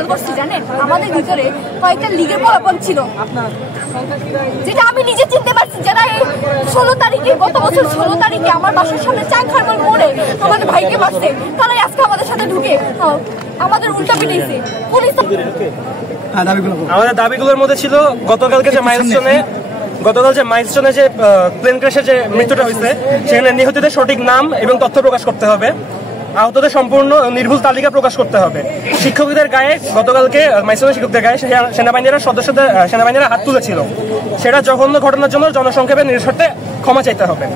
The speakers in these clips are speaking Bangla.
খেয়াল করছি জানেন, আমাদের ভিতরে কয়েকটা লীগের ফলাফল ছিল যেটা আমি নিজে চিনতে পারছি, যারা এই 16 তারিখে গত বছর 16 তারিখে আমার বাসার সামনে চাংখারমল মোড়ে আমাদের ভাইকে মারছে, তারাই আজকে আমাদের সাথে ঢুকে আমাদের উল্টা পিটিয়েছে পুলিশ। আমাদের দাবিগুলোর মধ্যে ছিল গতকাল যে মাইলস্টোনে যে প্লেন ক্র্যাশের যে মৃত্যুটা হয়েছে সেখানে নিহতদের সঠিক নাম এবং তথ্য প্রকাশ করতে হবে, আহতদের সম্পূর্ণ নির্ভুল তালিকা প্রকাশ করতে হবে। শিক্ষকদের গায়ে গতকালকে মাইলস্টোনের শিক্ষকদের গায়ে সেনাবাহিনীরা হাত তুলেছিল, সেটা জঘন্য ঘটনার জন্য জনসংক্ষেপে নিঃশর্তে ক্ষমা চাইতে হবে।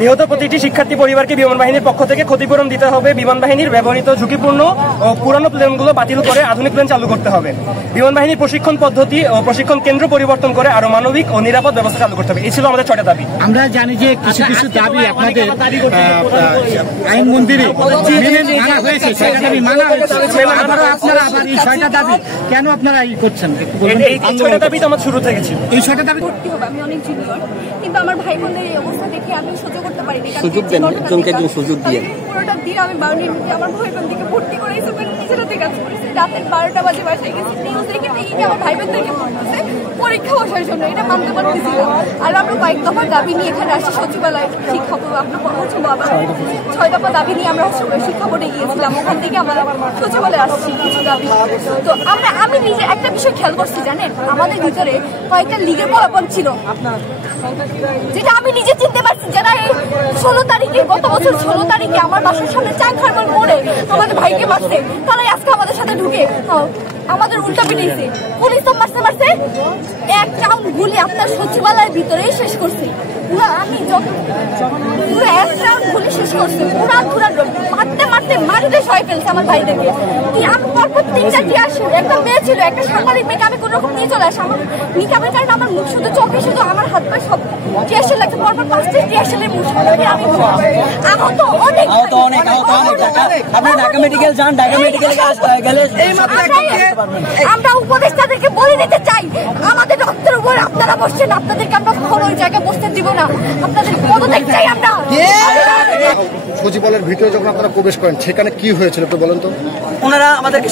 নিহত প্রতিটি শিক্ষার্থী পরিবারকে বিমান বাহিনীর পক্ষ থেকে ক্ষতিপূরণ দিতে হবে। বিমান বাহিনীর ব্যবহৃত ঝুঁকিপূর্ণ ও পুরানো প্লেনগুলো বাতিল করে আধুনিক প্লেন চালু করতে হবে। বিমান বাহিনীর প্রশিক্ষণ পদ্ধতি ও প্রশিক্ষণ কেন্দ্র পরিবর্তন করে আরো মানবিক ও নিরাপদ ব্যবস্থা চালু করতে হবে। এই ছিল আমাদের 6টা দাবি। আমরা জানি যে কিছু কিছু দাবি আপনাদের আইন মন্দিরে মানা হয়েছে, 6টা দাবি মানা হয়েছে, আপনারা আবার এই 6টা দাবি কেন আপনারা এই করছেন? এই 6টা দাবি তো আমার শুরু থেকে ছিল। এই 6টা দাবি ভর্তি হবে, আমি অনেক জুনিয়র, কিন্তু আমার ভাই বোনদের এই অবস্থা দেখে আমি সহ্য করতে পারিনি। সুযোগ দেন, একজনকে একজন সুযোগ দিয়ে পুরোটা দিয়ে আমি 12টার মধ্যে আমার ভাই বোনদেরকে ভর্তি করে নিজের হাতে কাজ করেছি। রাতের 12টা বাজে বাসায় গেছি, নিউজ দেখে কি আমার ভাই বোনদেরকে পড়তেছে পরীক্ষা বসার জন্য, এটা মানতে পারতেছি না। আর আমরা কয়েক দফা দাবি নিয়ে এখানে আসি সচিবালয় শিক্ষা আপনার হচ্ছে 6 দফা দাবি নিয়ে আমরা শিক্ষা বোর্ডে গিয়েছিলাম, ওখান থেকে আমরা সচিবালয়ে আসছি কিছু দাবি। তো আমি নিজে একটা বিষয় খেয়াল করছি জানেন, আমাদের ভিতরে কয়েকটা লীগের ফলাফল ছিল যেটা আমি নিজে চিনতে পারছি, যারা এই 16 তারিখে গত বছর 16 তারিখে আমার বাসার সামনে চাংখারমল মোড়ে আমাদের ভাইকে মারছে, তারাই আজকে আমাদের সাথে ঢুকে আমাদের উল্টা পিটিয়েছে। পুলিশ তো মারছে এক রাউন্ড গুলি আপনার সচিবালয়ের ভিতরেই শেষ করছে। পুরো এক রাউন্ড গুলি শেষ করছে, মারতে মাটিতে সবাই ফেলছে আমার ভাইদেরকে। আমি পরপর 3টা টিয়ার একটা মেয়ে ছিল, একটা সাংবাদিক মেয়েকে আমি কোনো রকম নিয়ে চলে আসি। আমার নিকাবের কারণে আমার মুখ শুধু চোখে শুধু আমার হাত পা সব টিয়ার লাগছে, পরপর 5টা টিয়ার মুখ আমি আহত অনেক। আপনি ঢাকা মেডিকেল যান, ঢাকা মেডিকেল গেলে আমরা উপদেষ্টাদেরকে বলে দিতে চাই, আমাদের রক্তের উপর আপনারা বসছেন, আপনাদেরকে আমরা কখনো ওই জায়গায় বসতে দিব না, আপনাদের পদত্যাগ চাই আমরা। সচিবালয়ের ভিতরে যখন আপনারা প্রবেশ করেন সেখানে কি হয়েছিল একটু বলেন তো? ওনারা আমাদেরকে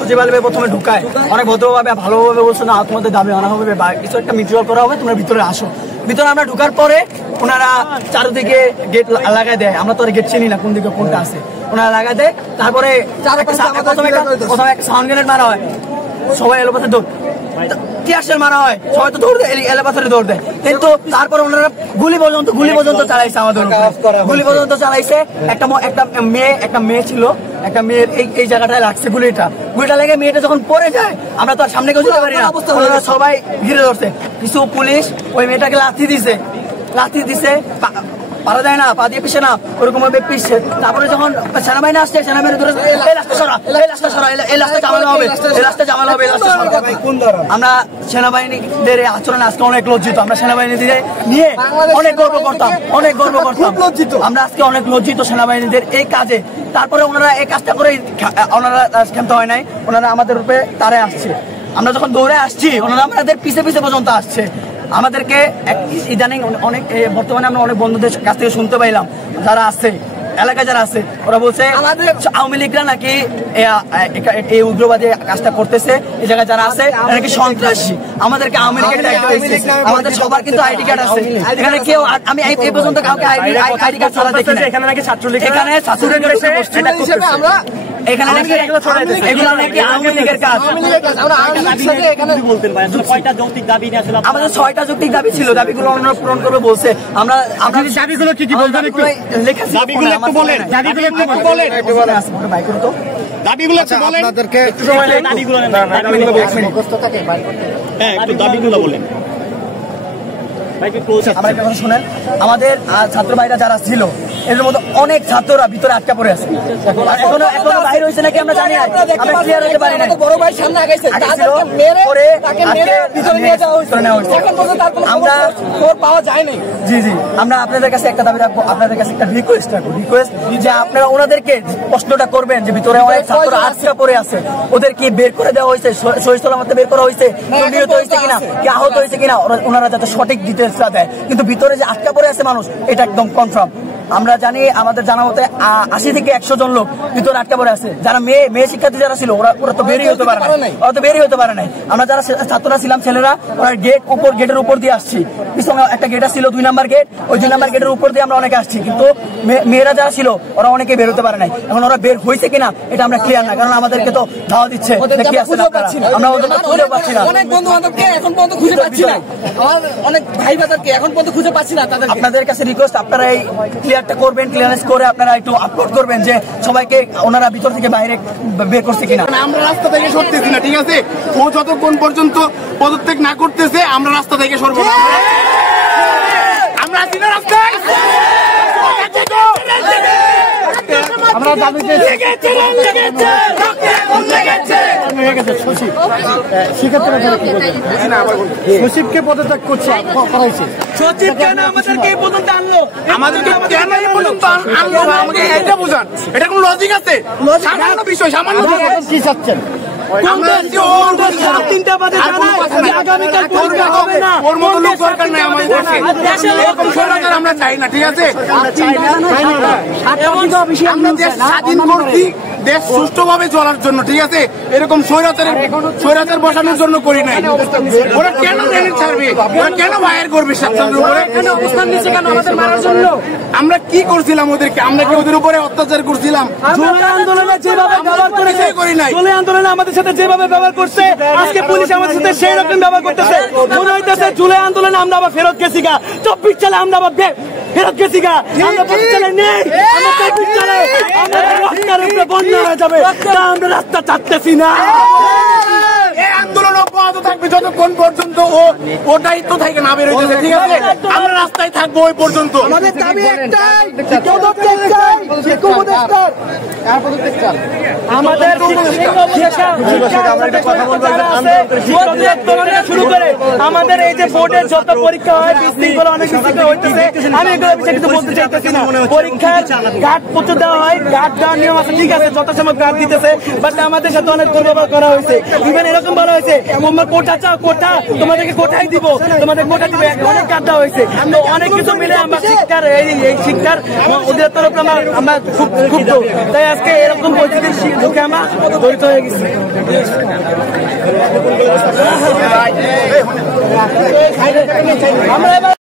সচিবালয়ে প্রথমে ঢুকায়, অনেক ভদ্রভাবে ভালোভাবে বলছে না তোমাদের দাবি আনা হবে বা কিছু একটা মিউচুয়াল করা হবে, তোমরা ভিতরে আসো। ভিতরে আমরা ঢুকার পরে ওনারা চারদিকে গেট লাগাই দেয়, আমরা তো আর গেট চিনি না কোন দিকে কোনটা আছে, ওনারা লাগাই দেয়। তারপরে প্রথমে একটা সাউন্ড গ্রেনেড মারা হয়, সবাই এলোপাতে দৌড়, টিয়ারশেল মারা হয়, সবাই তো দৌড় দেয়, এলোপাতে দৌড় দেয়। কিন্তু তারপরে ওনারা গুলি পর্যন্ত চালাইছে, আমাদের গুলি পর্যন্ত চালাইছে। একটা মেয়ে ছিল, একটা মেয়ের এই জায়গাটায় লাগছে গুলিটা লেগে মেয়েটা যখন পড়ে যায়, আমরা তো আর সামনে কেউ যেতে পারি না, ওনারা সবাই ঘিরে ধরছে। কিছু পুলিশ ওই মেয়েটাকে লাথি দিছে, পারা যায় না, পা দিয়ে পিছে না, ওরকম ভাবে পিছছে। তারপরে যখন সেনাবাহিনী আসছে, সেনাবাহিনী ধরে আমরা সেনাবাহিনীদের আচরণে আজকে অনেক লজ্জিত। আমরা সেনাবাহিনীদের নিয়ে অনেক গর্ব করতাম, আমরা আজকে অনেক লজ্জিত সেনাবাহিনীদের এই কাজে। তারপরে ওনারা এই কাজটা করে ওনারা ক্ষান্ত হয় নাই, ওনারা আমাদের রূপে তারে আসছে। আমরা যখন দৌড়ে আসছি, ওনারা আমাদের পিছে পর্যন্ত আসছে। আমাদেরকে ইদানিং অনেক বর্তমানে আমরা অনেক বন্ধুদের কাছ থেকে শুনতে পাইলাম, যারা আছে এলাকায় যারা আছে, ওরা বলছে আওয়ামী লীগরা নাকি এই উগ্রবাদী কাজটা করতেছে, এই জায়গায় যারা আছে নাকি সন্ত্রাসী। আমাদেরকে আওয়ামী লীগের আমাদের সবার কিন্তু আইডি কার্ড আছে, এখানে কেউ আমি এই পর্যন্ত কাউকে আইডি কার্ড ছাড়া দেখি না। এখানে নাকি ছাত্রলীগ, এখানে ছাত্রলীগ আমরা এখানে নাকি এগুলো নাকি আওয়ামী লীগের কাজ। আমাদের 6টা যৌক্তিক দাবি ছিল, দাবিগুলো আমরা পূরণ করবে বলছে। আমরা দাবিগুলো কি বলবেন একটু? দাবিগুলো একটু বলেন, দাবিগুলো একটু বলেন, বাইক করো তো, দাবিগুলো একটু বলেন, আপনাদেরকে একটু সময় লাগবে, দাবিগুলো হ্যাঁ একটু দাবিগুলো বলেন। শুনেন, আমাদের ছাত্র ভাইরা যারা ছিল এর মধ্যে অনেক ছাত্ররা ভিতরে আটকা পড়ে আছে, এখনো বাইরে হয়েছে নাকি আমরা জানি না, আমরা ক্লিয়ার হতে পারি না। বড় ভাই সামনে আগাইছে, আমরা পাওয়া যায় নাই। জি আমরা আপনাদের কাছে একটা দাবি রাখবো, আপনাদের কাছে একটা রিকোয়েস্ট যে আপনারা ওনাদেরকে প্রশ্নটা করবেন যে ভিতরে অনেক ছাত্র আটকা পড়ে আছে, ওদের কি বের করে দেওয়া হয়েছে, সহি সালামতে বের করা হয়েছে, নিহত হয়েছে কিনা, কি আহত হয়েছে কিনা, ওনারা যাতে সঠিক ডিটেলসটা দেয়। কিন্তু ভিতরে যে আটকা পড়ে আছে মানুষ, এটা একদম কনফার্ম। আমরা জানি আমাদের জানা মতে 80 থেকে 100 জন লোক ভিতরে আটকা পড়ে আছে। যারা মেয়ে শিক্ষার্থী যারা ছিল ওরা তো বেরিয়ে হতে পারে নাই। আমরা যারা ছাত্ররা ছিলাম ছেলেরা ওরা গেটের উপর দিয়ে আসছি। পিছনে একটা গেট ছিল 2 নাম্বার গেট, ওই 2 নাম্বার গেটের উপর দিয়ে আমরা অনেকে আসছি, কিন্তু মেয়েরা যারা ছিল ওরা অনেকে বের হতে পারে নাই। এখন ওরা বের হয়েছে কিনা এটা আমরা ক্লিয়ার না, কারণ আমাদেরকে তো ধাওয়া দিচ্ছে আমরা ওদেরকে খুঁজে পাচ্ছি না। অনেক বন্ধু বান্ধবকে এখন পর্যন্ত খুঁজে পাচ্ছি না, আমার অনেক ভাই বাজারকে এখন পর্যন্ত খুঁজে পাচ্ছি না। আপনাদের কাছে রিকোয়েস্ট, আপনারা এই ক্লিয়ারটা করবেন, ক্লিয়ারেন্স করে আপনারা একটু আপলোড করবেন যে সবাইকে ওনারা ভিতর থেকে বাইরে বের করছে কিনা। আমরা রাস্তা থেকে সরতেছি না, ঠিক আছে? ও যতক্ষণ পর্যন্ত পদত্যাগ না করতেছে আমরা রাস্তা থেকে সরবো না। আমরা আছি না রাস্তায়, আমরা দাবিতে সচিবকে পদত্যাগ করছে করাইছে। সচিব কেন আমাদেরকে এই পর্যন্ত আনলো? আমাদেরকে কেন এই পর্যন্ত আনলো? আমাকে এটা বুঝান, এটা কোন লজিক আছে? সামান্য বিষয়, সামান্য কি চাচ্ছেন? আমরা চাই না, ঠিক আছে? আমরা দেশ স্বাধীন করছি দেশ সুষ্ঠুভাবে চলার জন্য, ঠিক আছে? এরকম স্বৈরাচার বসানোর জন্য করি নাই। ওরা কেন ট্রেনের ছাড়বে? ওরা কেন ফায়ার করবে ছাত্রদের উপরে? অবস্থান নিচ্ছে কেন আমাদের মারার জন্য? আমরা কি করছিলাম ওদেরকে? আমরা কি ওদের উপরে অত্যাচার করছিলাম? জুলাই আন্দোলনে যেভাবে ব্যবহার করেছে, করি নাই। জুলাই আন্দোলনে আমাদের সাথে যেভাবে ব্যবহার করছে, আজকে পুলিশ আমাদের সাথে সেই রকম ব্যবহার করতেছে। মনে হইতেছে জুলাই আন্দোলনে আমরা আবার ফেরত গেছি গা, 24 সালে আমরা আবার ফেরত গেছি গা। আমরা 25 সালে নেই, আমরা 24 সালে আমাদের রাস্তার উপরে বন্যা হয়ে যাবে, তা আমরা রাস্তা চাচ্তেছি না। এই আন্দোলন অব্যাহত থাকবে যতক্ষণ পর্যন্ত ও দায়িত্ব থেকে না বের হইতেছে, ঠিক আছে? আমরা রাস্তায় থাকবো ওই পর্যন্ত। আমাদের দাবি একটাই, পদত্যাগ চাই, শিক্ষা উপদেষ্টার। আমাদের শুরু করে আমাদের এই যে বোর্ডের যত পরীক্ষা হয়, বিশৃঙ্খলা অনেক বিশৃঙ্খলা হইতেছে। আমি এগুলো বিষয়ে কিছু বলতে চাইতেছি না। পরীক্ষার গার্ড প্রচুর দেওয়া হয়, গার্ড দেওয়ার নিয়ম আছে, ঠিক আছে, যথাসময় গার্ড দিতেছে, বাট আমাদের সাথে অনেক দুর্ব্যবহার করা হয়েছে। ইভেন এরকম বলা হয়েছে তোমার কোটা চাও, কোটা তোমাদেরকে কোটাই দিব, তোমাদের কোটা দিব, অনেক গার্ড দেওয়া হয়েছে। তো অনেক কিছু মিলে আমরা শিক্ষার এই শিক্ষার ওদের তরফে আমরা খুব ক্ষুব্ধ। তাই আজকে এরকম পরিস্থিতির শিক্ষকে আমরা জড়িত হয়ে গেছি। আমরা